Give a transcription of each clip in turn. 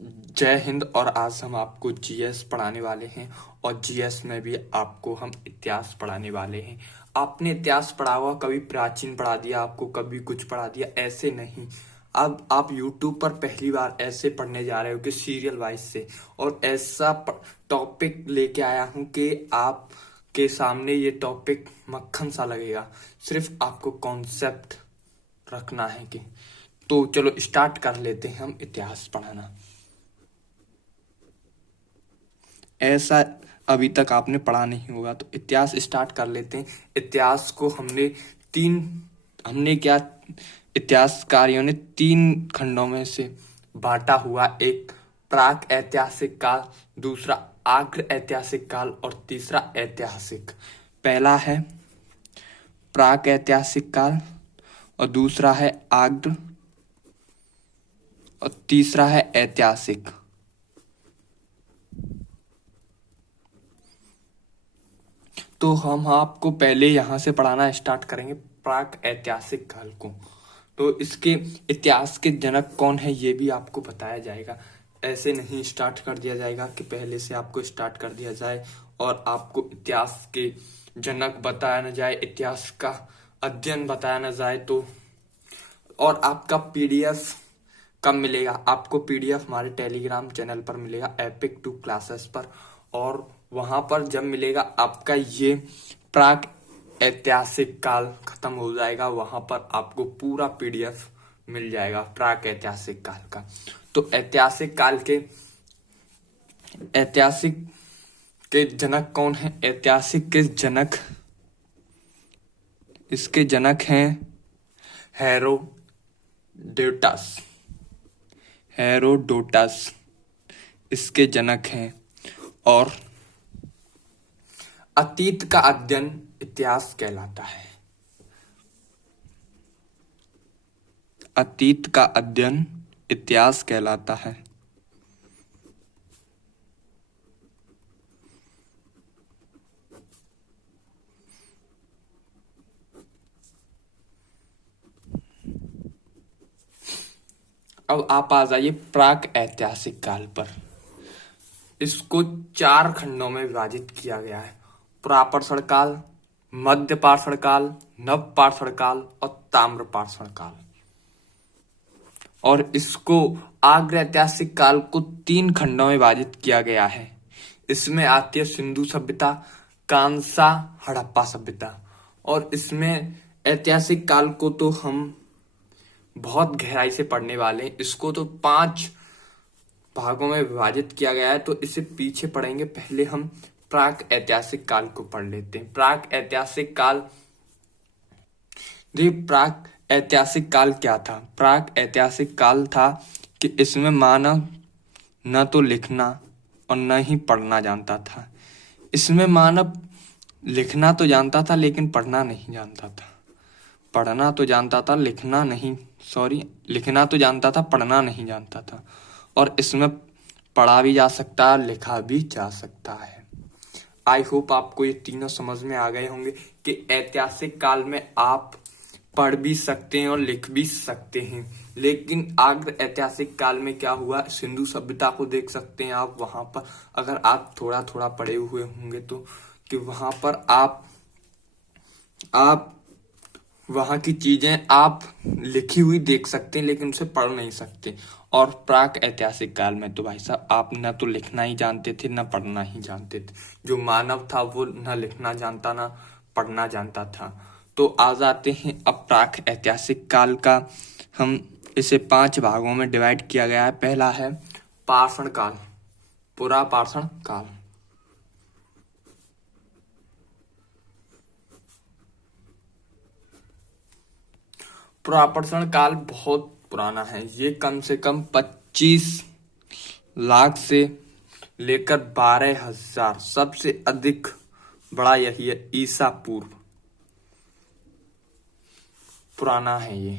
जय हिंद। और आज हम आपको जीएस पढ़ाने वाले हैं और जीएस में भी आपको हम इतिहास पढ़ाने वाले हैं। आपने इतिहास पढ़ा हुआ, कभी प्राचीन पढ़ा दिया आपको, कभी कुछ पढ़ा दिया, ऐसे नहीं। अब आप YouTube पर पहली बार ऐसे पढ़ने जा रहे हो कि सीरियल वाइज से, और ऐसा टॉपिक लेके आया हूं कि आप के सामने ये टॉपिक मक्खन सा लगेगा। सिर्फ आपको कॉन्सेप्ट रखना है कि तो चलो स्टार्ट कर लेते हैं हम इतिहास पढ़ाना। ऐसा अभी तक आपने पढ़ा नहीं होगा तो इतिहास स्टार्ट कर लेते हैं। इतिहास को हमने क्या, इतिहासकारियों ने 3 खंडों में से बांटा हुआ। एक प्राक ऐतिहासिक काल, दूसरा आग्र ऐतिहासिक काल और तीसरा ऐतिहासिक। पहला है प्राक ऐतिहासिक काल और दूसरा है आग्र और तीसरा है ऐतिहासिक। तो हम आपको पहले यहाँ से पढ़ाना स्टार्ट करेंगे प्राक ऐतिहासिक काल को। तो इसके इतिहास के जनक कौन है ये भी आपको बताया जाएगा। ऐसे नहीं स्टार्ट कर दिया जाएगा कि पहले से आपको स्टार्ट कर दिया जाए और आपको इतिहास के जनक बताया न जाए, इतिहास का अध्ययन बताया न जाए। तो और आपका पीडीएफ कब मिलेगा? आपको पीडीएफ हमारे टेलीग्राम चैनल पर मिलेगा, एपिक 2 क्लासेस पर। और वहां पर जब मिलेगा आपका ये प्राक ऐतिहासिक काल खत्म हो जाएगा, वहां पर आपको पूरा पीडीएफ मिल जाएगा प्राक ऐतिहासिक काल का। तो ऐतिहासिक के जनक कौन है? ऐतिहासिक के जनक, इसके जनक हैं हेरोडोटस इसके जनक हैं। और अतीत का अध्ययन इतिहास कहलाता है। अतीत का अध्ययन इतिहास कहलाता है। अब आप आ जाइए प्राक ऐतिहासिक काल पर। इसको 4 खंडों में विभाजित किया गया है। पुरापाषाण काल, मध्य पाषाण काल, नव पाषाण काल और ताम्र पाषाण काल। और इसको आग्र ऐतिहासिक काल को 3 खंडों में विभाजित किया गया है। इसमें आती है सिंधु सभ्यता, कांसा, हड़प्पा सभ्यता। और इसमें ऐतिहासिक काल को तो हम बहुत गहराई से पढ़ने वाले हैं। इसको तो 5 भागों में विभाजित किया गया है, तो इसे पीछे पढ़ेंगे। पहले हम प्राक ऐतिहासिक काल को पढ़ लेते हैं। प्राक ऐतिहासिक काल क्या था? प्राक ऐतिहासिक काल था कि इसमें मानव न तो लिखना और न ही पढ़ना जानता था। इसमें मानव लिखना तो जानता था लेकिन पढ़ना नहीं जानता था। लिखना तो जानता था, पढ़ना नहीं जानता था। और इसमें पढ़ा भी जा सकता है, लिखा भी जा सकता है। आई होप आपको ये तीनों समझ में आ गए होंगे कि ऐतिहासिक काल में आप पढ़ भी सकते हैं और लिख भी सकते हैं। लेकिन आग्र ऐतिहासिक काल में क्या हुआ, सिंधु सभ्यता को देख सकते हैं आप वहां पर, अगर आप थोड़ा थोड़ा पढ़े हुए होंगे तो, कि वहां पर आप वहां की चीजें आप लिखी हुई देख सकते हैं लेकिन उसे पढ़ नहीं सकते। और प्राक ऐतिहासिक काल में तो भाई साहब आप न तो लिखना ही जानते थे न पढ़ना ही जानते थे। जो मानव था वो न लिखना जानता न पढ़ना जानता था। तो आ जाते हैं अब प्राक ऐतिहासिक काल का। हम इसे 5 भागों में डिवाइड किया गया है। पहला है पाषाण काल, पुरापाषाण काल। पुरापाषाण काल बहुत पुराना है। ये कम से कम 25 लाख से लेकर 12,000, सबसे अधिक बड़ा यही है, ईसा पूर्व पुराना है ये।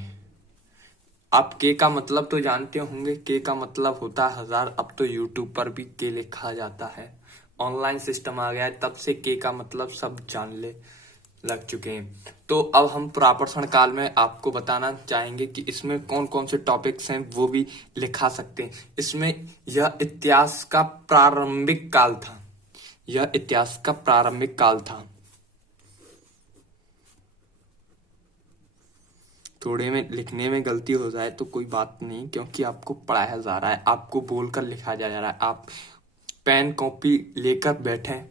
आप के का मतलब तो जानते होंगे, के का मतलब होता है 1000। अब तो यूट्यूब पर भी के लिखा जाता है, ऑनलाइन सिस्टम आ गया है, तब से के का मतलब सब जान ले। लग चुके हैं। तो अब हम पुराप्रश्न काल में आपको बताना चाहेंगे कि इसमें कौन कौन से टॉपिक्स हैं वो भी लिखा सकते हैं। इसमें यह इतिहास का प्रारंभिक काल था, यह इतिहास का प्रारंभिक काल था। थोड़े में लिखने में गलती हो जाए तो कोई बात नहीं, क्योंकि आपको पढ़ाया जा रहा है, आपको बोलकर लिखा जा रहा है। आप पेन कॉपी लेकर बैठें।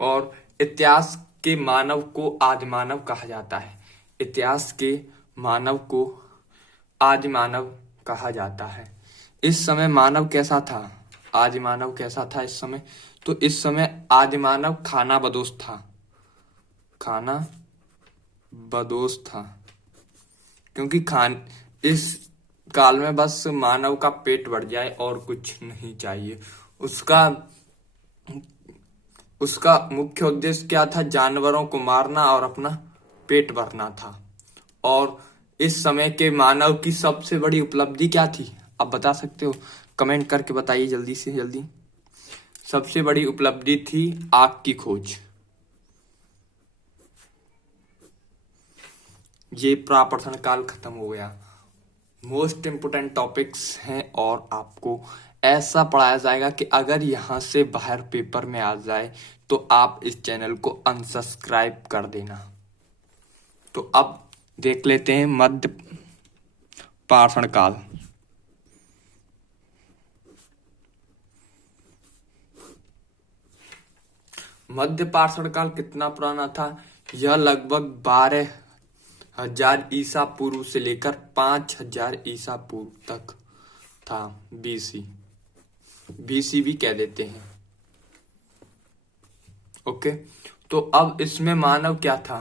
और इतिहास के मानव को आदि मानव कहा जाता है। इतिहास के मानव को आदि मानव कहा जाता है। इस समय मानव कैसा था, आदि मानव कैसा था इस समय? तो इस समय आदि मानव खाना बदोश था, खाना बदोश था। क्योंकि इस काल में बस मानव का पेट भर जाए और कुछ नहीं चाहिए। उसका उसका मुख्य उद्देश्य क्या था? जानवरों को मारना और अपना पेट भरना था। और इस समय के मानव की सबसे बड़ी उपलब्धि क्या थी? आप बता सकते हो? कमेंट करके बताइए जल्दी से जल्दी। सबसे बड़ी उपलब्धि थी आग की खोज। ये प्राप्रथन काल खत्म हो गया। मोस्ट इम्पोर्टेंट टॉपिक्स हैं और आपको ऐसा पढ़ाया जाएगा कि अगर यहाँ से बाहर पेपर में आ जाए तो आप इस चैनल को अनसब्सक्राइब कर देना। तो अब देख लेते हैं मध्य पाषाण काल। मध्य पाषाण काल कितना पुराना था? यह लगभग 12,000 ईसा पूर्व से लेकर 5,000 ईसा पूर्व तक था। बीसी भी कह देते हैं। ओके, तो अब इसमें मानव क्या था?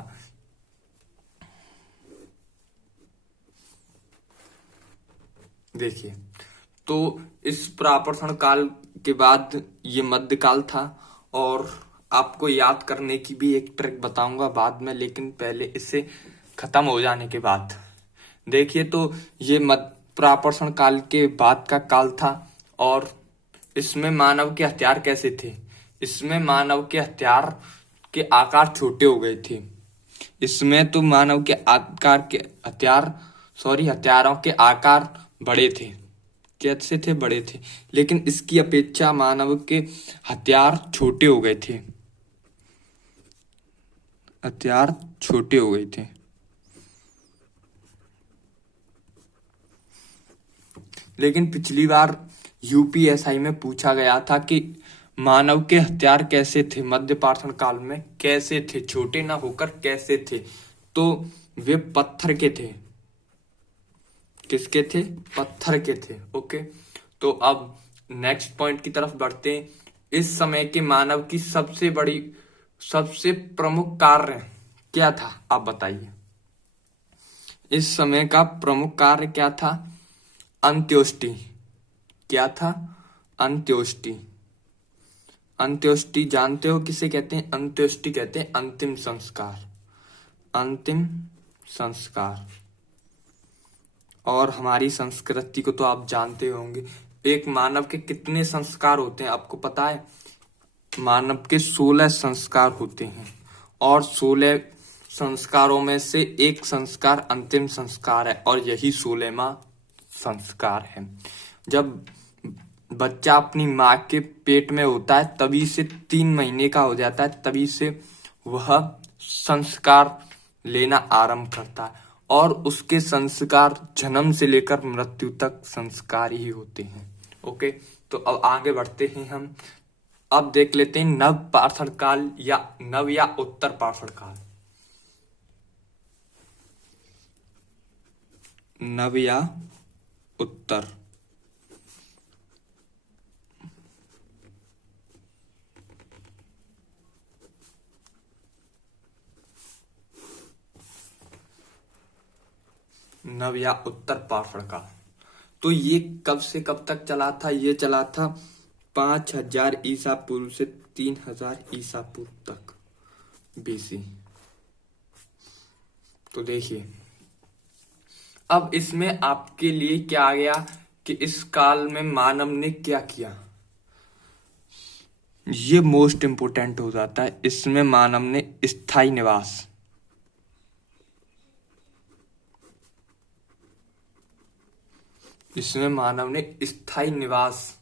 देखिए, तो इस प्राप्रथन काल के बाद ये मध्यकाल था। और आपको याद करने की भी एक ट्रिक बताऊंगा बाद में, लेकिन पहले इससे खत्म हो जाने के बाद देखिए। तो ये प्राप्रथन काल के बाद का काल था। और इसमें मानव के हथियार कैसे थे? इसमें मानव के हथियार के आकार छोटे हो गए थे। इसमें तो मानव के आकार के हथियारों के आकार बड़े थे। कैसे थे? बड़े थे। लेकिन इसकी अपेक्षा मानव के हथियार छोटे हो गए थे, हथियार छोटे हो गए थे। लेकिन पिछली बार यूपीएसआई में पूछा गया था कि मानव के हथियार कैसे थे, मध्य पाषाण काल में कैसे थे, छोटे ना होकर कैसे थे? तो वे पत्थर के थे। किसके थे? पत्थर के थे। ओके, तो अब नेक्स्ट पॉइंट की तरफ बढ़ते हैं। इस समय के मानव की सबसे प्रमुख कार्य क्या था? आप बताइए। इस समय का प्रमुख कार्य क्या था? अंत्योष्टि। क्या था? अंत्योष्टि। अंत्योष्टि जानते हो किसे कहते हैं? अंत्योष्टि कहते हैं अंतिम संस्कार, अंतिम संस्कार। और हमारी संस्कृति को तो आप जानते होंगे। एक मानव के कितने संस्कार होते हैं आपको पता है? मानव के 16 संस्कार होते हैं। और 16 संस्कारों में से एक संस्कार अंतिम संस्कार है, और यही 16वां संस्कार है। जब बच्चा अपनी माँ के पेट में होता है तभी से 3 महीने का हो जाता है, तभी से वह संस्कार लेना आरंभ करता है। और उसके संस्कार जन्म से लेकर मृत्यु तक संस्कार ही होते हैं। ओके, तो अब आगे बढ़ते हैं हम। अब देख लेते हैं नव पाषाण काल या उत्तर पाषाण काल। नव या उत्तर। नव या उत्तर पाषाण काल। तो ये कब से कब तक चला था? ये चला था 5,000 ईसा पूर्व से 3,000 ईसा पूर्व तक, बीसी। तो देखिए, अब इसमें आपके लिए क्या आ गया कि इस काल में मानव ने क्या किया। ये मोस्ट इंपोर्टेंट हो जाता है। इसमें मानव ने स्थायी निवास, इसमें मानव ने स्थायी निवास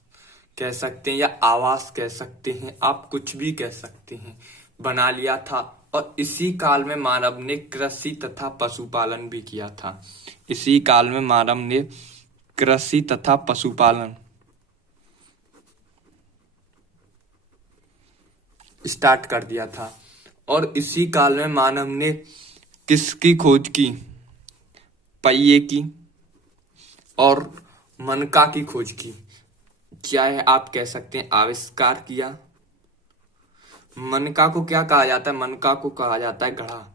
कह सकते हैं या आवास कह सकते हैं, आप कुछ भी कह सकते हैं, बना लिया था। और इसी काल में मानव ने कृषि तथा पशुपालन भी किया था। इसी काल में मानव ने कृषि तथा पशुपालन स्टार्ट कर दिया था। और इसी काल में मानव ने किसकी खोज की? पहिए की और मनका की खोज की। क्या है, आप कह सकते हैं आविष्कार किया। मनका को क्या कहा जाता है? मनका को कहा जाता है घड़ा।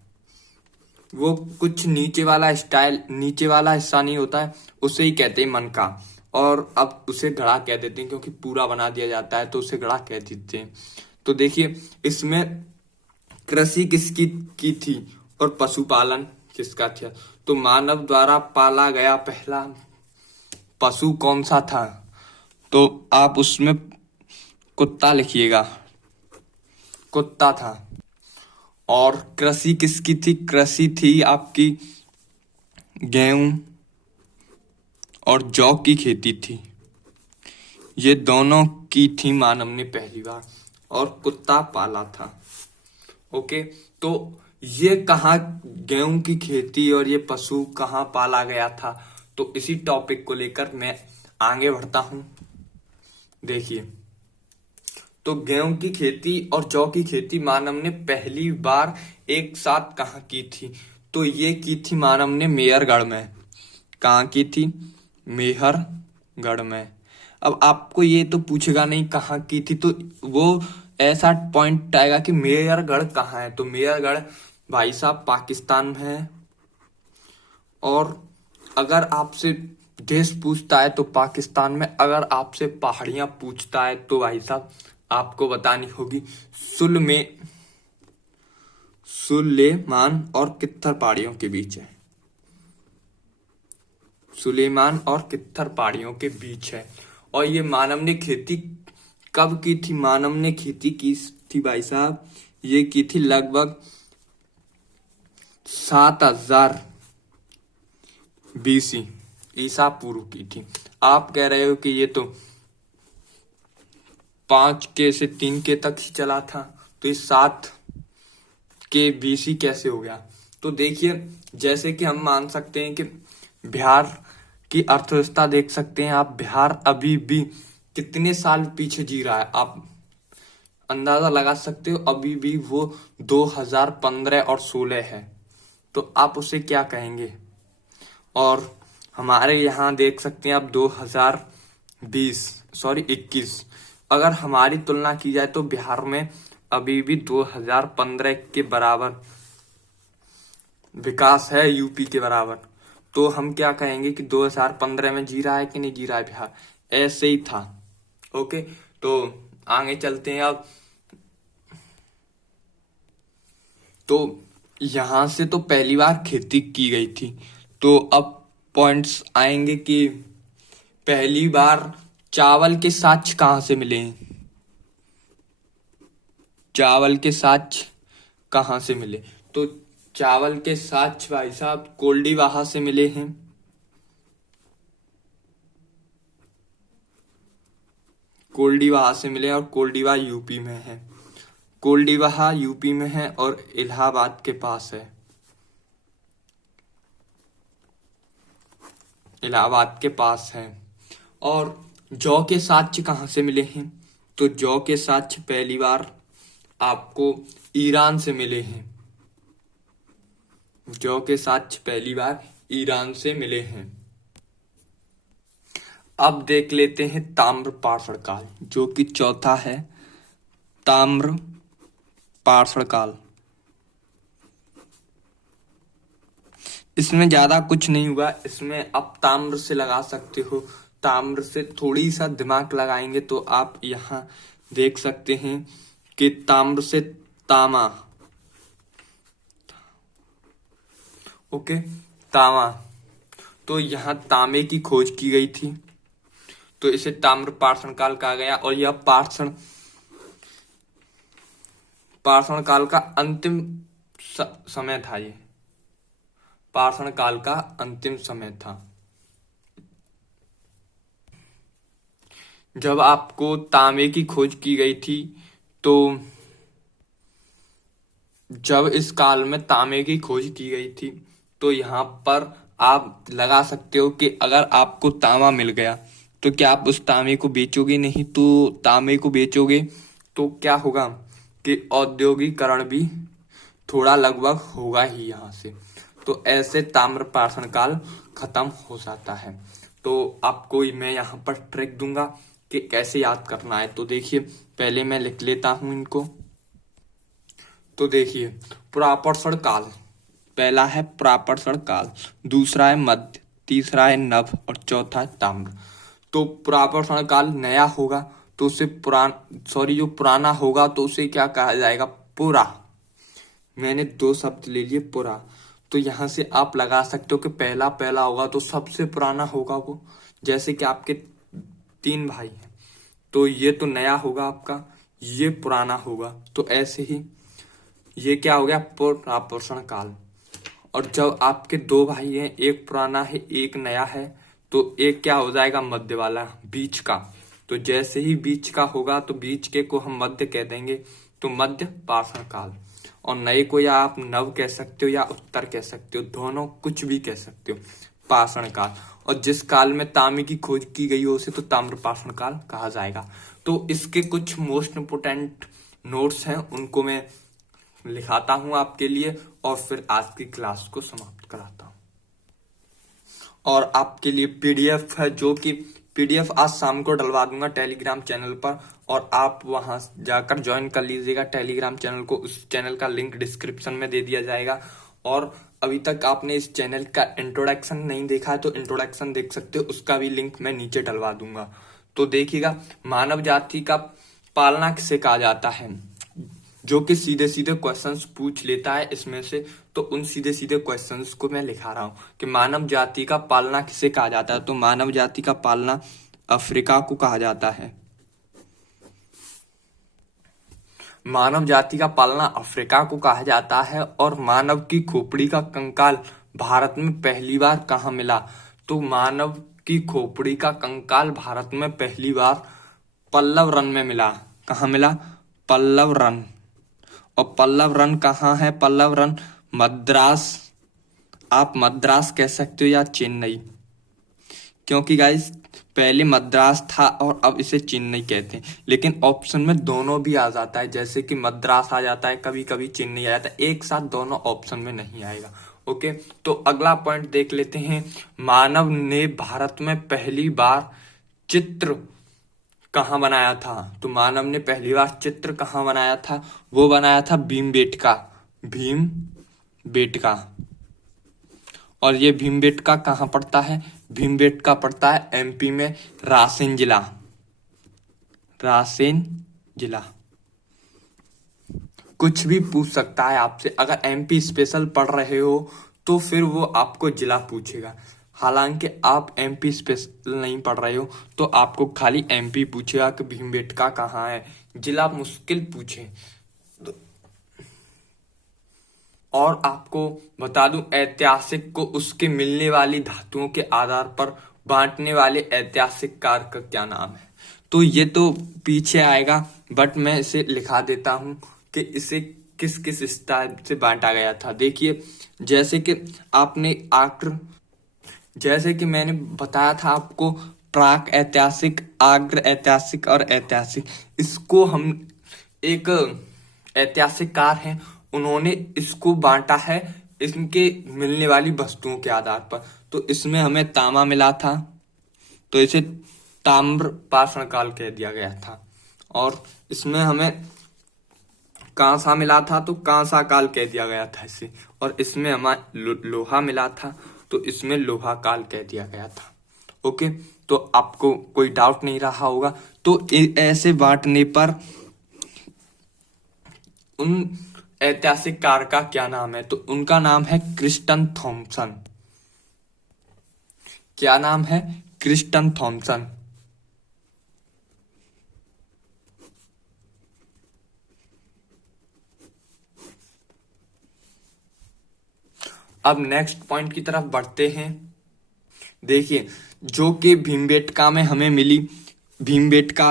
वो कुछ नीचे वाला स्टाइल, नीचे वाला हिस्सा नहीं होता है, उसे ही कहते हैं मनका। और अब उसे घड़ा कह देते हैं क्योंकि पूरा बना दिया जाता है तो उसे घड़ा कह देते हैं। तो देखिए इसमें कृषि किसकी की थी और पशुपालन किसका था? तो मानव द्वारा पाला गया पहला पशु कौन सा था? तो आप उसमें कुत्ता लिखिएगा, कुत्ता था। और कृषि किसकी थी? कृषि थी आपकी गेहूं और जौ की खेती थी। ये दोनों की थी मानव ने पहली बार, और कुत्ता पाला था। ओके, तो ये कहाँ गेहूं की खेती और ये पशु कहाँ पाला गया था? तो इसी टॉपिक को लेकर मैं आगे बढ़ता हूं। देखिए, तो गेहूं की खेती और जौ की खेती मानव ने पहली बार एक साथ कहाँ की थी? तो ये की थी मानव ने मेहरगढ़ में। कहाँ की थी? मेहरगढ़ में। अब आपको ये तो पूछेगा नहीं कहाँ की थी, तो वो ऐसा पॉइंट आएगा कि मेहरगढ़ कहाँ है। तो मेहरगढ़ भाई साहब पाकिस्तान में है। और अगर आपसे देश पूछता है तो पाकिस्तान में। अगर आपसे पहाड़ियां पूछता है तो भाई साहब आपको बतानी होगी सुलेमान और कित्थर पहाड़ियों के बीच है। सुलेमान और कित्थर पहाड़ियों के बीच है। और ये मानव ने खेती कब की थी? मानव ने खेती की थी भाई साहब, ये की थी लगभग 7000 BC ईसा पूर्व की थी। आप कह रहे हो कि ये तो 5K से 3K तक ही चला था, तो ये 7K BC कैसे हो गया? तो देखिए, जैसे कि हम मान सकते हैं कि बिहार की अर्थव्यवस्था देख सकते हैं आप। बिहार अभी भी कितने साल पीछे जी रहा है, आप अंदाजा लगा सकते हो। अभी भी वो 2015 और 16 है, तो आप उसे क्या कहेंगे? और हमारे यहाँ देख सकते हैं आप 21। अगर हमारी तुलना की जाए तो बिहार में अभी भी 2015 के बराबर विकास है, यूपी के बराबर। तो हम क्या कहेंगे कि 2015 में जी रहा है कि नहीं जी रहा है बिहार? ऐसे ही था। ओके, तो आगे चलते हैं अब। तो यहां से तो पहली बार खेती की गई थी। तो अब पॉइंट्स आएंगे कि पहली बार चावल के साक्ष्य कहां से मिले हैं? चावल के साक्ष्य कहां से मिले? तो चावल के साक्ष्य भाई साहब कोल्डीवाहा से मिले हैं। कोल्डीवाहा से मिले, और कोल्डीवाहा यूपी में है। कोल्डीवाहा यूपी में है और इलाहाबाद के पास है। इलाहाबाद के पास है। और जौ के साक्ष्य कहां से मिले हैं? तो जौ के साक्ष्य पहली बार आपको ईरान से मिले हैं। जौ के साक्ष्य पहली बार ईरान से मिले हैं। अब देख लेते हैं ताम्र पाषाण काल, जो कि चौथा है, ताम्र पाषाण काल। इसमें ज्यादा कुछ नहीं हुआ। इसमें आप ताम्र से लगा सकते हो, ताम्र से थोड़ी सा दिमाग लगाएंगे तो आप यहाँ देख सकते हैं कि ताम्र से तामा। ओके, तामा। तो यहाँ तांबे की खोज की गई थी, तो इसे ताम्र पाषाण काल कहा गया। और यह पाषाण काल का अंतिम समय था। ये पाषाण काल का अंतिम समय था। जब आपको तांबे की खोज की गई थी, तो जब इस काल में तांबे की खोज की गई थी, तो यहाँ पर आप लगा सकते हो कि अगर आपको तांबा मिल गया तो क्या आप उस तांबे को बेचोगे? नहीं, तो तांबे को बेचोगे तो क्या होगा कि औद्योगिकरण भी थोड़ा लगभग होगा ही यहाँ से। तो ऐसे ताम्रपाषाण काल खत्म हो जाता है। तो आपको मैं यहाँ पर ट्रिक दूंगा कि कैसे याद करना है। तो देखिए, पहले मैं लिख लेता हूं इनको। तो देखिए, पुरापर्षण काल, पहला है पुरापर्षण काल, दूसरा है मध्य, तीसरा है नव और चौथा है ताम्र। तो पुरापर्षण काल नया होगा तो उसे जो पुराना होगा तो उसे क्या कहा जाएगा? पुरा। मैंने दो शब्द ले लिए, पुरा। तो यहाँ से आप लगा सकते हो कि पहला पहला होगा तो सबसे पुराना होगा वो। जैसे कि आपके 3 भाई हैं, तो ये तो नया होगा आपका, ये पुराना होगा। तो ऐसे ही ये क्या हो गया? पुरापर्षण काल। और जब आपके 2 भाई हैं, एक पुराना है एक नया है, तो एक क्या हो जाएगा? मध्य वाला, बीच का। तो जैसे ही बीच का होगा तो बीच के को हम मध्य कह देंगे, तो मध्य पाषाण काल। और नए को या आप नव कह सकते हो या उत्तर कह सकते हो, दोनों कुछ भी कह सकते हो, पाषाण काल। और जिस काल में तांबे की खोज की गई हो उसे तो ताम्रपाषाण काल कहा जाएगा। तो इसके कुछ मोस्ट इंपोर्टेंट नोट्स हैं, उनको मैं लिखाता हूं आपके लिए और फिर आज की क्लास को समाप्त कराता हूं। और आपके लिए पीडीएफ है, जो कि पीडीएफ आज शाम को डलवा दूंगा टेलीग्राम चैनल पर, और आप वहां जाकर ज्वाइन कर लीजिएगा टेलीग्राम चैनल को। उस चैनल का लिंक डिस्क्रिप्शन में दे दिया जाएगा। और अभी तक आपने इस चैनल का इंट्रोडक्शन नहीं देखा है तो इंट्रोडक्शन देख सकते हो, उसका भी लिंक मैं नीचे डलवा दूंगा। तो देखिएगा, मानव जाति का पालना किसे कहा जाता है, जो कि सीधे सीधे क्वेश्चंस पूछ लेता है इसमें से। तो उन सीधे सीधे क्वेश्चंस को मैं लिखा रहा हूं कि मानव जाति का पालना किसे कहा जाता है। तो मानव जाति का पालना अफ्रीका को कहा जाता है। मानव जाति का पालना अफ्रीका को कहा जाता है। और मानव की खोपड़ी का कंकाल भारत में पहली बार कहाँ मिला? तो मानव की खोपड़ी का कंकाल भारत में पहली बार पल्लव रन में मिला। कहाँ मिला? पल्लव रन। और पल्लव रन कहाँ है? पल्लव रन मद्रास। आप मद्रास कह सकते हो या चेन्नई, क्योंकि गाइस पहले मद्रास था और अब इसे चेन्नई कहते हैं। लेकिन ऑप्शन में दोनों भी आ जाता है, जैसे कि मद्रास आ जाता है, कभी कभी चेन्नई आ जाता है, एक साथ दोनों ऑप्शन में नहीं आएगा। ओके, तो अगला पॉइंट देख लेते हैं। मानव ने भारत में पहली बार चित्र कहाँ बनाया था? तो मानव ने पहली बार चित्र कहाँ बनाया था? वो बनाया था भीमबेटका। भीमबेटका। और ये भीमबेटका कहाँ पड़ता है? भीमबेटका पड़ता है एमपी में, रायसेन जिला। रायसेन जिला। कुछ भी पूछ सकता है आपसे, अगर एमपी स्पेशल पढ़ रहे हो तो फिर वो आपको जिला पूछेगा। हालांकि आप एमपी स्पेशल नहीं पढ़ रहे हो तो आपको खाली एमपी पूछेगा कि भीमबेटका कहाँ है, जिला मुश्किल पूछे। और आपको बता दूं, ऐतिहासिक को उसके मिलने वाली धातुओं के आधार पर बांटने वाले ऐतिहासिक कारक का क्या नाम है? तो ये तो पीछे आएगा, बट मैं इसे लिखा देता हूं कि इसे किस किस स्टाइल से बांटा गया था। देखिए, जैसे कि आपने आग्र, जैसे कि मैंने बताया था आपको, प्राक ऐतिहासिक, आग्र ऐतिहासिक और ऐतिहासिक, इसको हम एक ऐतिहासिक कार हैं, उन्होंने इसको बांटा है इनके मिलने वाली वस्तुओं के आधार पर। तो इसमें हमें तांबा मिला था तो इसे ताम्र पाषाण काल कह दिया गया था। और इसमें हमें कांसा मिला था तो कांसा काल कह दिया गया था इसे। और इसमें हमें लोहा मिला था तो इसमें लोहा काल कह दिया गया था। ओके, तो आपको कोई डाउट नहीं रहा होगा। तो ऐसे बांटने पर उन ऐतिहासिक कार का क्या नाम है? तो उनका नाम है क्रिस्टन थॉमसन। क्या नाम है? Kristen Thomson. अब नेक्स्ट पॉइंट की तरफ बढ़ते हैं। देखिए, जो कि भीमबेटका में हमें मिली भीमबेटका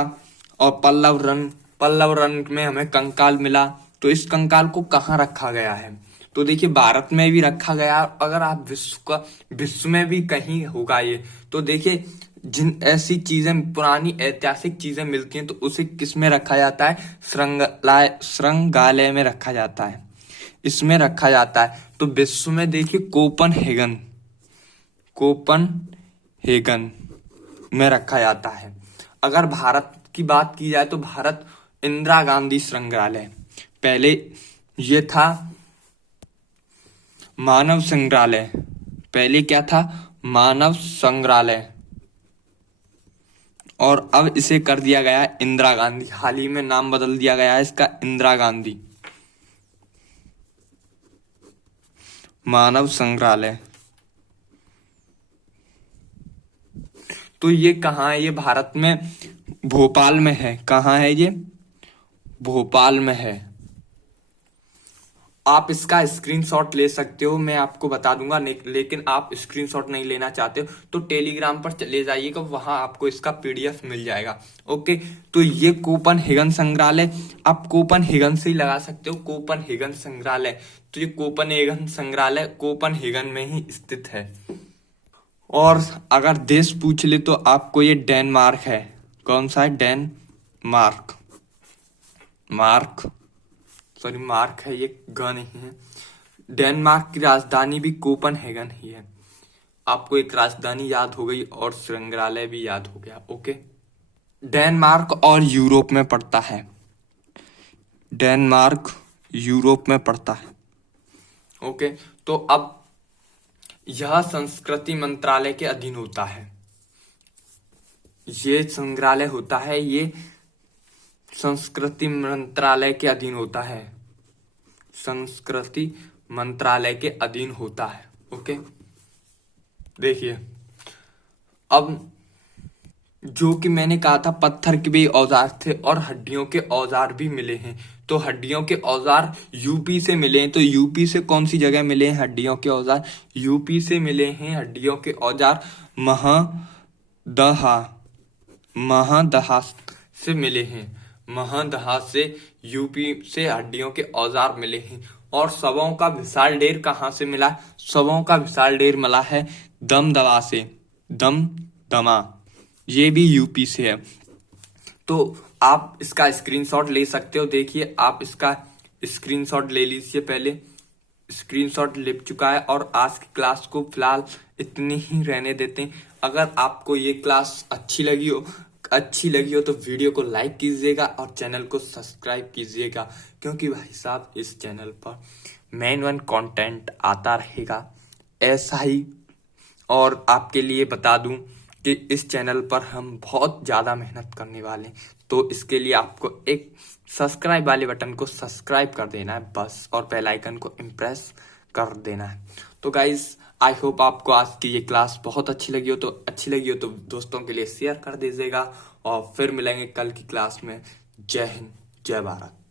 और पल्लव रन में हमें कंकाल मिला। तो इस कंकाल को कहाँ रखा गया है? तो देखिए भारत में भी रखा गया, अगर आप विश्व में भी कहीं होगा ये। तो देखिए जिन ऐसी चीजें पुरानी ऐतिहासिक चीजें मिलती हैं तो उसे किस में रखा जाता है? संग्रहालय में रखा जाता है, इसमें रखा जाता है। तो विश्व में देखिए कोपनहेगन में रखा जाता है। अगर भारत की बात की जाए तो भारत इंदिरा गांधी संग्रहालय, पहले ये था मानव संग्रहालय, पहले क्या था? मानव संग्रहालय, और अब इसे कर दिया गया है इंदिरा गांधी। हाल ही में नाम बदल दिया गया है इसका, इंदिरा गांधी मानव संग्रहालय। तो ये कहाँ है? ये भारत में भोपाल में है। कहाँ है ये? भोपाल में है। आप इसका स्क्रीनशॉट ले सकते हो, मैं आपको बता दूंगा, लेकिन आप स्क्रीनशॉट नहीं लेना चाहते हो तो टेलीग्राम पर चले जाइएगा, वहां आपको इसका पीडीएफ मिल जाएगा। ओके, तो ये कोपनहेगन संग्रहालय, आप कोपनहेगन से ही लगा सकते हो, कोपनहेगन संग्रहालय। तो ये कोपनहेगन संग्रहालय कोपनहेगन में ही स्थित है। और अगर देश पूछ ले तो आपको ये डेनमार्क है। कौन सा है? डेनमार्क, मार्क है, ये ग नहीं है। डेनमार्क की राजधानी भी कोपनहेगन ही है। आपको एक राजधानी याद हो गई और संग्रहालय भी याद हो गया। ओके, डेनमार्क और यूरोप में पड़ता है, डेनमार्क यूरोप में पड़ता है। ओके, तो अब यह संस्कृति मंत्रालय के अधीन होता है। ये संग्रहालय होता है, ये संस्कृति मंत्रालय के अधीन होता है, संस्कृति मंत्रालय के अधीन होता है। ओके, देखिए अब जो कि मैंने कहा था पत्थर के भी औजार थे और हड्डियों के औजार भी मिले हैं। तो हड्डियों के औजार यूपी से मिले हैं। तो यूपी से कौन सी जगह मिले हैं हड्डियों के औजार? यूपी से मिले हैं हड्डियों के औजार, महदहा से मिले हैं, महदहा से यूपी से हड्डियों के औजार मिले हैं। और शवों का विशाल ढेर कहाँ से मिला? शवों का विशाल ढेर मिला है दमदमा से, दमदमा, ये भी यूपी से है। तो आप इसका स्क्रीनशॉट ले सकते हो। देखिए आप इसका स्क्रीनशॉट ले लीजिए, पहले स्क्रीनशॉट ले चुका है। और आज की क्लास को फिलहाल इतनी ही रहने देते हैं। अगर आपको ये क्लास अच्छी लगी हो तो वीडियो को लाइक कीजिएगा और चैनल को सब्सक्राइब कीजिएगा, क्योंकि भाई साहब इस चैनल पर मेन कंटेंट आता रहेगा ऐसा ही। और आपके लिए बता दूं कि इस चैनल पर हम बहुत ज़्यादा मेहनत करने वाले हैं, तो इसके लिए आपको एक सब्सक्राइब वाले बटन को सब्सक्राइब कर देना है बस, और बेल आइकन को इम्प्रेस कर देना है। तो गाइज आई होप आपको आज की ये क्लास बहुत अच्छी लगी हो तो दोस्तों के लिए शेयर कर दीजिएगा। और फिर मिलेंगे कल की क्लास में। जय हिंद, जय भारत।